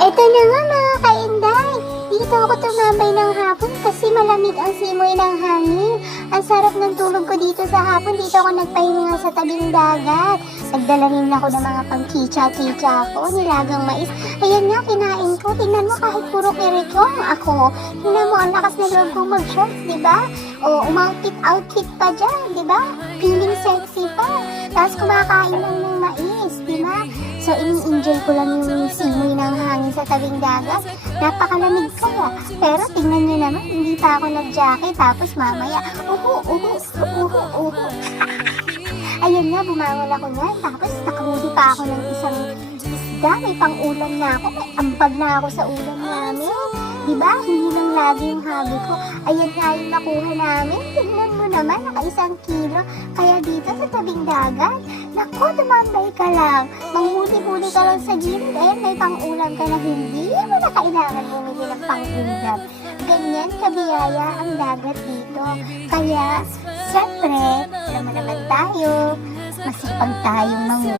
Eto na nga mga kainday, dito ako tumambay ng hapon kasi malamig ang simoy ng hangin. Ang sarap ng tulog ko dito sa hapon, dito ako nagpahinga sa tabing dagat. Nagdala rin ako ng mga pang-chicha-chicha ko, nilagang mais. Ayan nga, kinain ko. Tingnan mo kahit puro kirikyong ako. Tingnan mo, ang lakas na loob kong mag-shorts, di ba? O, umangkit-outfit pa dyan, di ba? Feeling sexy pa. Tapos kumakain lang ng mais, di ba? So, ini-enjoy ko lang yung simoy ng hangin sa tabing dagat. Napakalamig kaya. Pero tingnan nyo naman, hindi pa ako nag-jacket. Tapos mamaya, uhu. Ayun nga, bumangon ako nga. Tapos nakahuli pa ako ng isang isda. May pang-ulam na ako. May ambag na ako sa ulam namin. Diba? Hindi lang lagi yung hobby ko. Ayun nga yung nakuha namin. Tingnan mo naman, naka-1 kilo. Kaya dito sa tabing dagat, naku, tumambay ka lang. Manghuli-huli ka lang sa gilid. Ayun, may pang-ulam ka na hindi mo na kailangan bumili ng pang-ulam. Ganyan kabiyaya ang dagat dito. Kaya, siyempre, alam mo naman tayo, masipag tayong